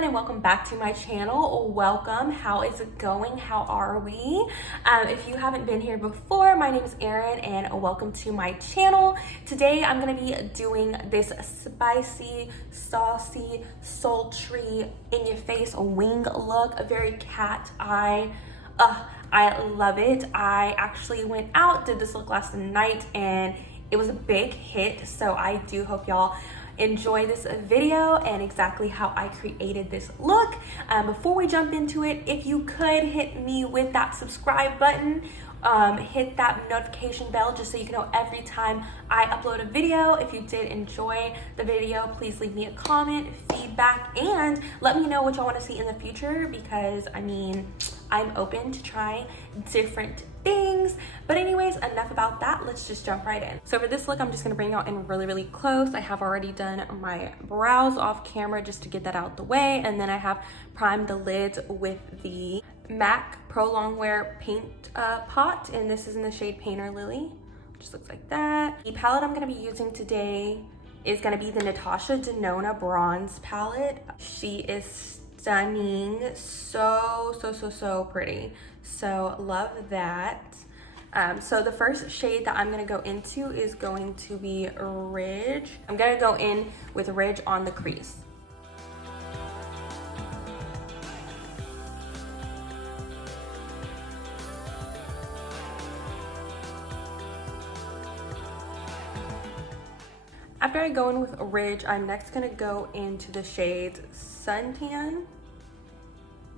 everyone, and welcome back to my channel. Welcome. How is it going? How are we? If you haven't been here before, my name is Erin and welcome to my channel. Today I'm going to be doing this spicy, saucy, sultry, in your face wing look, a very cat eye. I love it. I actually went out, did this look last night, and it was a big hit. So I do hope y'all enjoy this video and exactly how I created this look. Before we jump into it, if you could hit me with that subscribe button, hit that notification bell just so you can know every time I upload a video. If you did enjoy the video, please leave me a comment, feedback, and let me know what y'all want to see in the future, because I mean, I'm open to trying different things. But anyways, enough about that. Let's just jump right in. So for this look, I'm just gonna bring y'all in really close. I have already done my brows off camera just to get that out the way, and then I have primed the lids with the MAC Pro Longwear paint pot, and this is in the shade Painter Lily. Just looks like that. The palette I'm gonna be using today is gonna be the Natasha Denona Bronze palette. She is stunning, so pretty. So love that. So the first shade that I'm gonna go into is going to be Ridge. I'm gonna go in with Ridge on the crease. After I go in with Ridge, I'm next gonna go into the shades Suntan,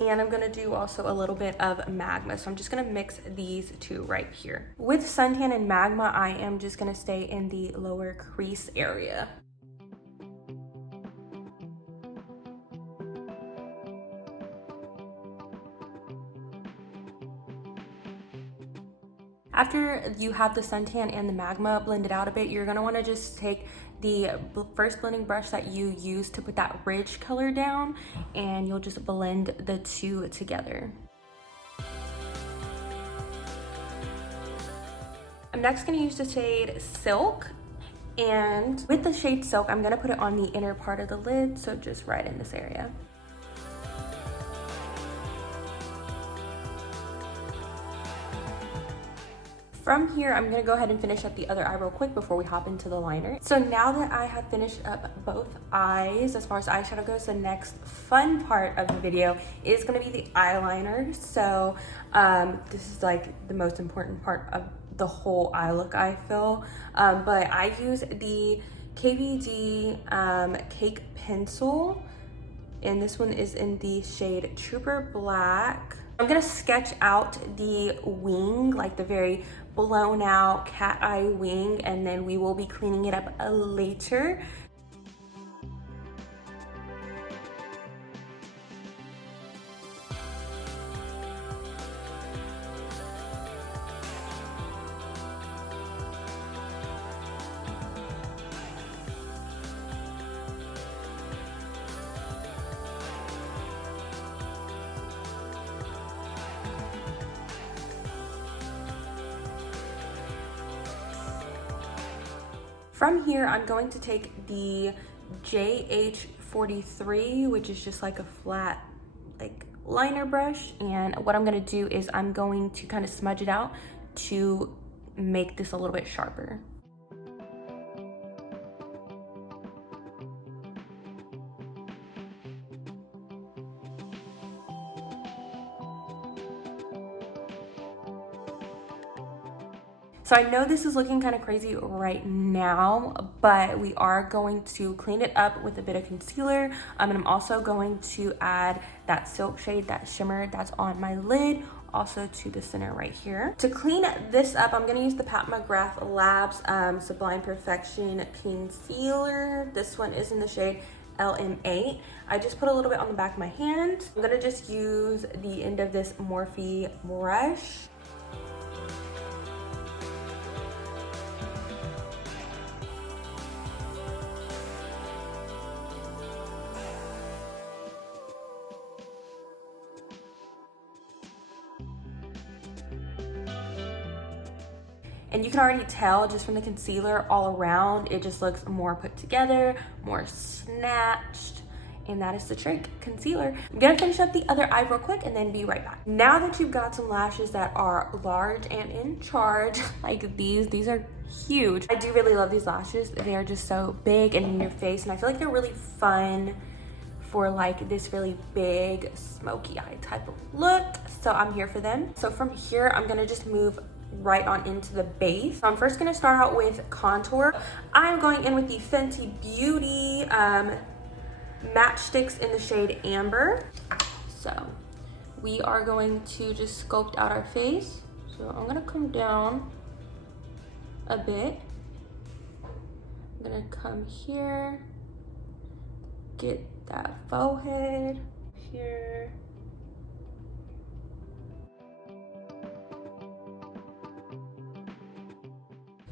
and I'm gonna do also a little bit of Magma. So I'm just gonna mix these two right here. With Suntan and Magma, I am just gonna stay in the lower crease area. After you have the Suntan and the Magma blended out a bit, you're gonna wanna just take the first blending brush that you use to put that Ridge color down, and you'll just blend the two together. I'm next gonna use the shade Silk, and with the shade Silk, I'm gonna put it on the inner part of the lid, so just right in this area. From here, I'm gonna go ahead and finish up the other eye real quick before we hop into the liner. So now that I have finished up both eyes, as far as eyeshadow goes, the next fun part of the video is gonna be the eyeliner. So this is like the most important part of the whole eye look, I feel. But I use the KVD Cake Pencil, and this one is in the shade Trooper Black. I'm gonna sketch out the wing, like the very blown out cat eye wing, and then we will be cleaning it up later. From here, I'm going to take the JH43, which is just like a flat like liner brush, and what I'm gonna do is I'm going to kind of smudge it out to make this a little bit sharper. So I know this is looking kind of crazy right now, but we are going to clean it up with a bit of concealer. And I'm also going to add that Silk shade, that shimmer that's on my lid, also to the center right here. To clean this up, I'm gonna use the Pat McGrath Labs Sublime Perfection Concealer. This one is in the shade LM8. I just put a little bit on the back of my hand. I'm gonna just use the end of this Morphe brush. And you can already tell just from the concealer all around, it just looks more put together, more snatched. And that is the trick, concealer. I'm gonna finish up the other eye real quick and then be right back. Now that you've got some lashes that are large and in charge, like these are huge. I do really love these lashes. They are just so big and in your face, and I feel like they're really fun for like this really big smoky eye type of look. So I'm here for them. So from here, I'm gonna just move right on into the base. So I'm first gonna start out with contour. I'm going in with the Fenty Beauty matchsticks in the shade Amber. So we are going to just sculpt out our face. So I'm gonna come down a bit. I'm gonna come here, get that forehead here.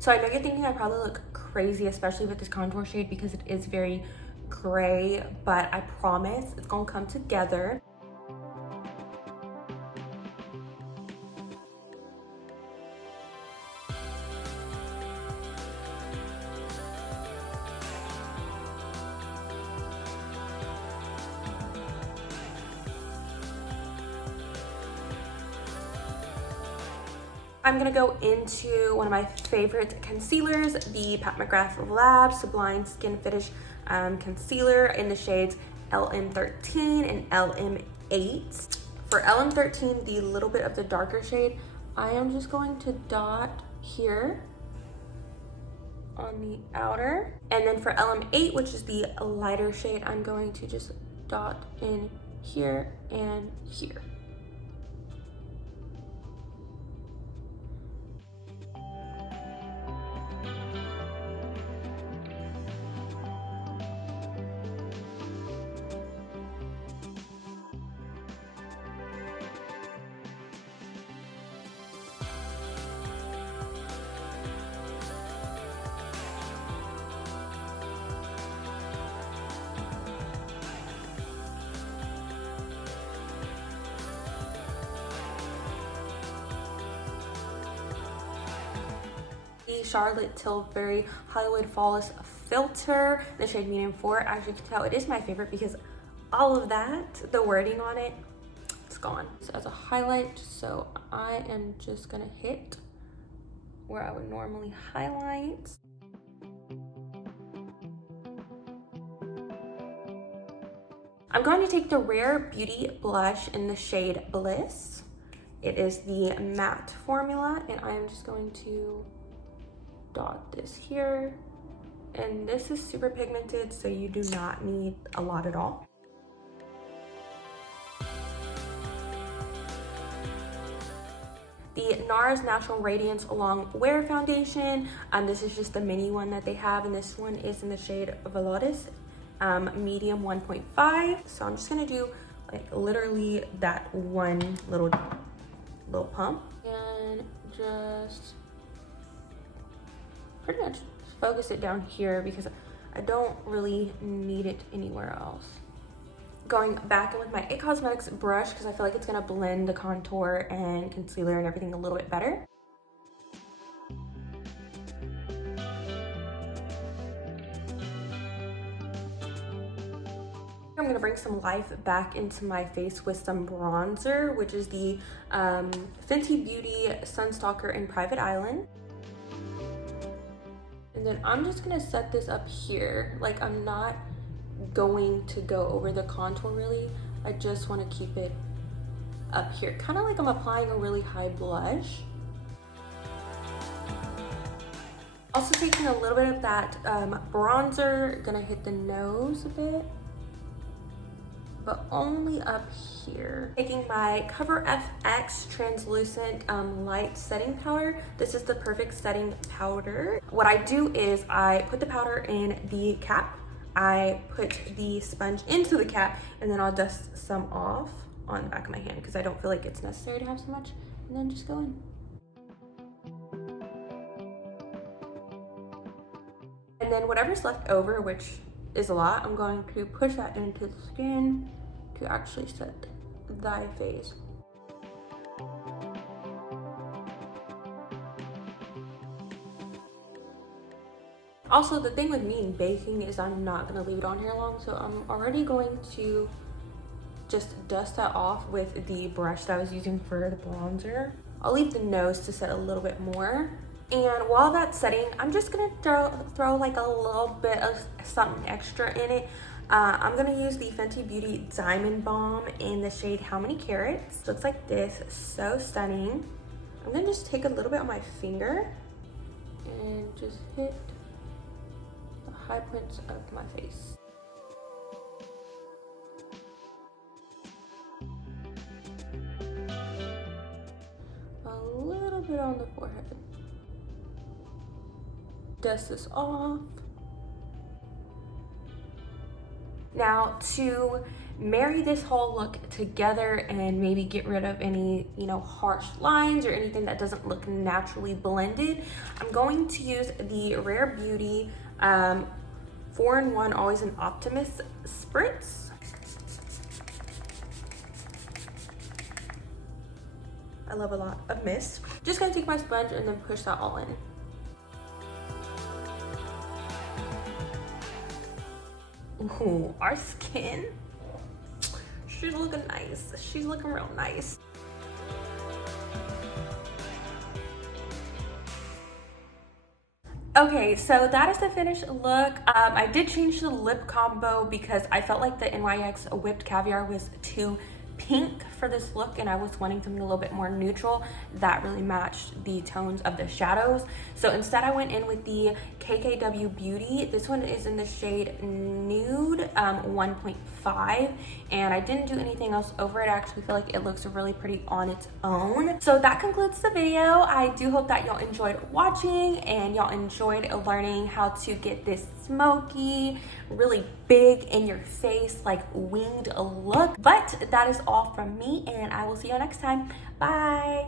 So I know you're thinking I probably look crazy, especially with this contour shade because it is very gray, but I promise it's gonna come together. I'm gonna go into one of my favorite concealers, the Pat McGrath Lab Sublime Skin Finish concealer in the shades LM13 and LM8. For LM13, the little bit of the darker shade, I am just going to dot here on the outer. And then for LM8, which is the lighter shade, I'm going to just dot in here and here. Charlotte Tilbury Hollywood Flawless Filter, the shade medium 4. As you can tell, it is my favorite because all of that, the wording on it, it's gone. So as a highlight, so I am just gonna hit where I would normally highlight. I'm going to take the Rare Beauty blush in the shade Bliss. It is the matte formula, and I am just going to dot this here, and this is super pigmented, so you do not need a lot at all. The NARS Natural Radiance Long Wear Foundation. This is just the mini one that they have, and this one is in the shade Velotis, medium 1.5. So I'm just gonna do like literally that one little pump and just pretty much focus it down here because I don't really need it anywhere else. Going back in with my IT Cosmetics brush because I feel like it's gonna blend the contour and concealer and everything a little bit better. I'm gonna bring some life back into my face with some bronzer, which is the Fenty Beauty Sunstalker in Private Island. And then I'm just gonna set this up here. Like, I'm not going to go over the contour really. I just wanna keep it up here. Kind of like I'm applying a really high blush. Also taking a little bit of that bronzer, gonna hit the nose a bit, but only up here. Taking my Cover FX translucent light setting powder. This is the perfect setting powder. What I do is I put the powder in the cap, I put the sponge into the cap, and then I'll dust some off on the back of my hand because I don't feel like it's necessary to have so much, and then just go in. And then whatever's left over, which is a lot, I'm going to push that into the skin to actually set thy face. Also, the thing with me and baking is I'm not gonna leave it on here long, so I'm already going to just dust that off with the brush that I was using for the bronzer. I'll leave the nose to set a little bit more. And while that's setting, I'm just gonna throw like a little bit of something extra in it. I'm gonna use the Fenty Beauty Diamond Balm in the shade How Many Carats. Looks like this, so stunning. I'm gonna just take a little bit on my finger and just hit the high points of my face. A little bit on the forehead. Dust this off. Now, to marry this whole look together and maybe get rid of any, harsh lines or anything that doesn't look naturally blended, I'm going to use the Rare Beauty 4-in-1 Always an Optimist Spritz. I love a lot of mist. Just gonna take my sponge and then push that all in. Ooh, our skin, she's looking nice. She's looking real nice. Okay, so that is the finished look. I did change the lip combo because I felt like the NYX Whipped Caviar was too pink for this look, and I was wanting something a little bit more neutral that really matched the tones of the shadows. So instead I went in with the KKW Beauty. This one is in the shade Nude 1.5, and I didn't do anything else over it. I actually feel like it looks really pretty on its own. So that concludes the video. I do hope that y'all enjoyed watching and y'all enjoyed learning how to get this smoky, really big in your face, like winged look. But that is all from me, and I will see you next time. Bye.